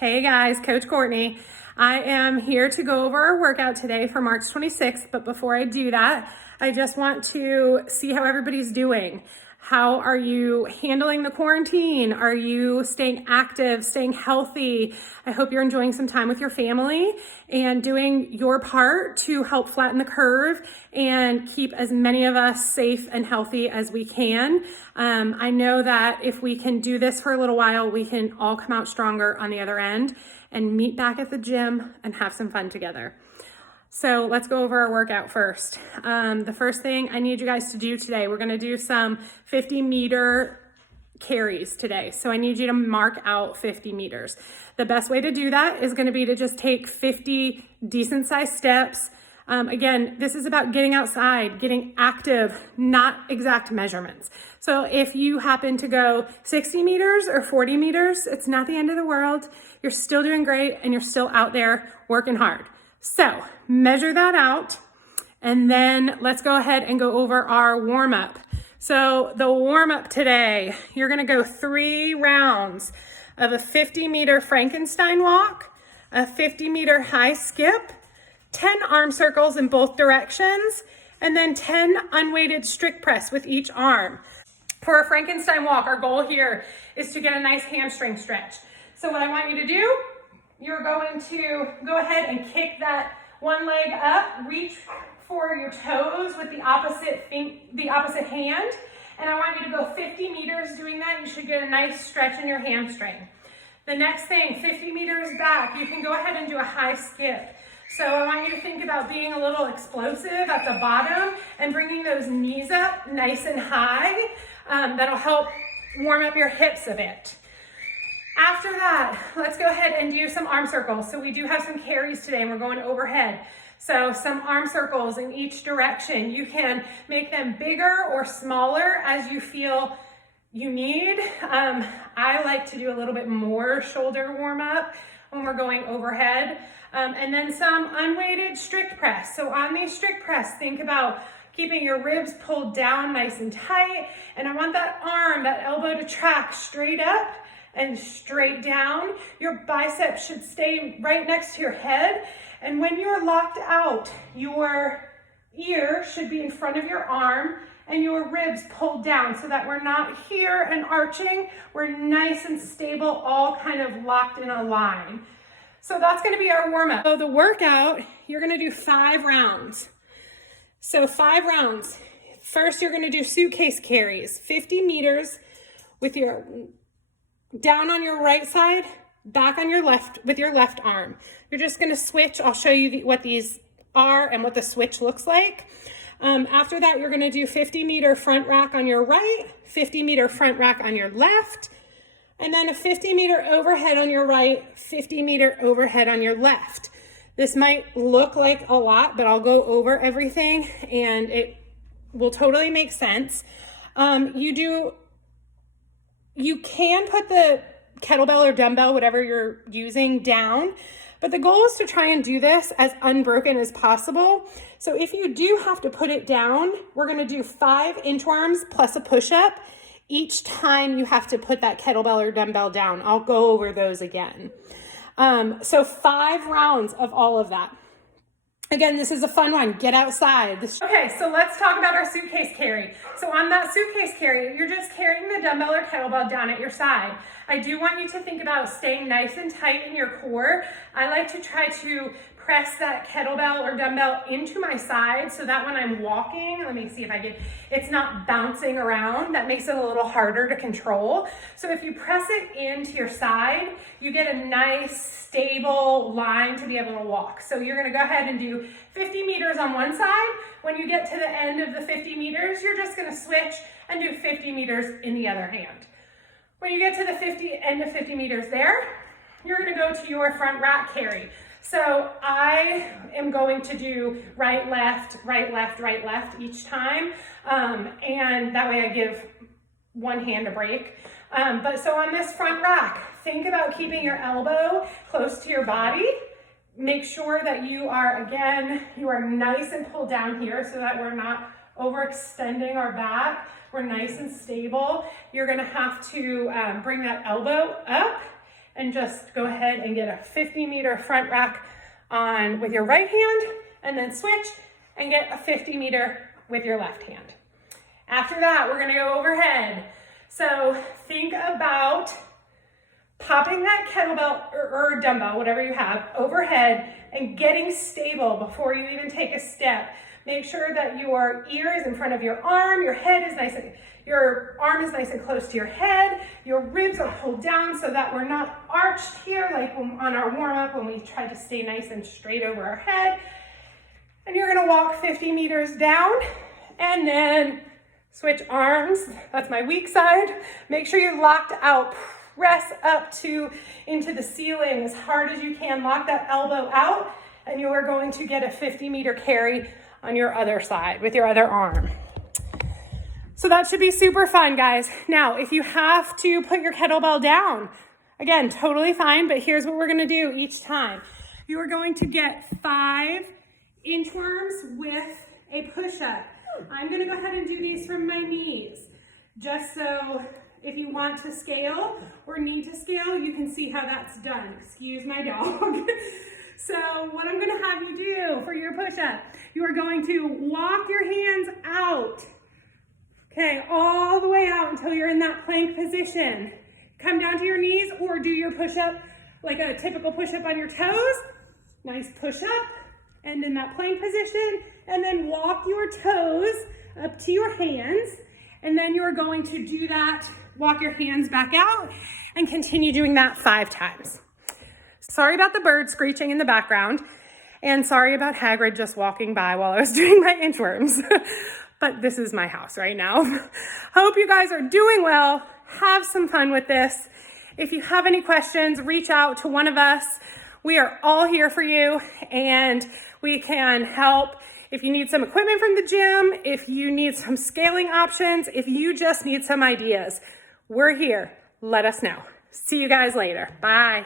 Hey guys, Coach Courtney. I am here to go over our workout today for March 26th, but before I do that, I just want to see how everybody's doing. How are you handling the quarantine? Are you staying active, staying healthy? I hope you're enjoying some time with your family and doing your part to help flatten the curve and keep as many of us safe and healthy as we can. I know that if we can do this for a little while, we can all come out stronger on the other end and meet back at the gym and have some fun together. So let's go over our workout first. The first thing I need you guys to do today, we're gonna do some 50-meter carries today. So I need you to mark out 50 meters. The best way to do that is gonna be to just take 50 decent sized steps. Again, this is about getting outside, getting active, not exact measurements. So if you happen to go 60 meters or 40 meters, it's not the end of the world. You're still doing great and you're still out there working hard. So measure that out, and then let's go ahead and go over our warm-up. So the warm-up today, you're gonna go 3 rounds of a 50-meter Frankenstein walk, a 50-meter high skip, 10 arm circles in both directions, and then 10 unweighted strict press with each arm. For a Frankenstein walk, our goal here is to get a nice hamstring stretch. So what I want you to do, you're going to go ahead and kick that one leg up, reach for your toes with the opposite hand, and I want you to go 50 meters doing that. You should get a nice stretch in your hamstring. The next thing, 50 meters back, you can go ahead and do a high skip. So I want you to think about being a little explosive at the bottom and bringing those knees up nice and high. That'll help warm up your hips a bit. After that, let's go ahead and do some arm circles. So we do have some carries today and we're going overhead. So some arm circles in each direction. You can make them bigger or smaller as you feel you need. I like to do a little bit more shoulder warm up when we're going overhead. And then some unweighted strict press. So on these strict press, think about keeping your ribs pulled down nice and tight. And I want that arm, that elbow to track straight up and straight down. Your biceps should stay right next to your head. And when you're locked out, your ear should be in front of your arm and your ribs pulled down so that we're not here and arching. We're nice and stable, all kind of locked in a line. So that's gonna be our warm-up. So the workout, you're gonna do 5 rounds. So 5 rounds. First, you're gonna do suitcase carries, 50 meters with your down on your right side, back on your left with your left arm. You're just gonna switch. I'll show you what these are and what the switch looks like. After that, you're gonna do 50-meter front rack on your right, 50-meter front rack on your left, and then a 50-meter overhead on your right, 50-meter overhead on your left. This might look like a lot, but I'll go over everything and it will totally make sense. You can put the kettlebell or dumbbell, whatever you're using, down, but the goal is to try and do this as unbroken as possible. So if you do have to put it down, we're gonna do 5 inchworms plus a push-up each time you have to put that kettlebell or dumbbell down. I'll go over those again. So 5 rounds of all of that. Again, this is a fun one. Get outside. Okay, so let's talk about our suitcase carry. So on that suitcase carry, you're just carrying the dumbbell or kettlebell down at your side. I do want you to think about staying nice and tight in your core. I like to try to press that kettlebell or dumbbell into my side so that when I'm walking, let me see if I can, it's not bouncing around. That makes it a little harder to control. So if you press it into your side, you get a nice stable line to be able to walk. So you're gonna go ahead and do 50 meters on one side. When you get to the end of the 50 meters, you're just gonna switch and do 50 meters in the other hand. When you get to the end of 50 meters there, you're gonna go to your front rack carry. So I am going to do right, left, right, left, right, left each time. And that way I give one hand a break. But so on this front rack, think about keeping your elbow close to your body. Make sure that you are nice and pulled down here so that we're not overextending our back. We're nice and stable. You're gonna have to bring that elbow up and just go ahead and get a 50-meter front rack on with your right hand, and then switch and get a 50-meter with your left hand. After that, we're gonna go overhead. So think about popping that kettlebell or dumbbell, whatever you have, overhead and getting stable before you even take a step. Make sure that your ear is in front of your arm, your arm is nice and close to your head, your ribs are pulled down so that we're not arched here like on our warm-up when we try to stay nice and straight over our head. And you're gonna walk 50 meters down and then switch arms. That's my weak side. Make sure you're locked out. Press up into the ceiling as hard as you can. Lock that elbow out, and you are going to get a 50-meter carry on your other side with your other arm. So that should be super fun, guys. Now, if you have to put your kettlebell down, again, totally fine, but here's what we're gonna do each time. You are going to get 5 inchworms with a push-up. I'm gonna go ahead and do these from my knees, just so if you want to scale or need to scale, you can see how that's done. Excuse my dog. So what I'm gonna have you do for your push-up, you are going to walk your hands out. Okay, all the way out until you're in that plank position. Come down to your knees or do your push-up like a typical push-up on your toes. Nice push-up, and in that plank position, and then walk your toes up to your hands, and then you're going to do that, walk your hands back out, and continue doing that 5 times. Sorry about the bird screeching in the background, and sorry about Hagrid just walking by while I was doing my inchworms. But this is my house right now. Hope you guys are doing well. Have some fun with this. If you have any questions, reach out to one of us. We are all here for you, and we can help. If you need some equipment from the gym, if you need some scaling options, if you just need some ideas, we're here. Let us know. See you guys later. Bye.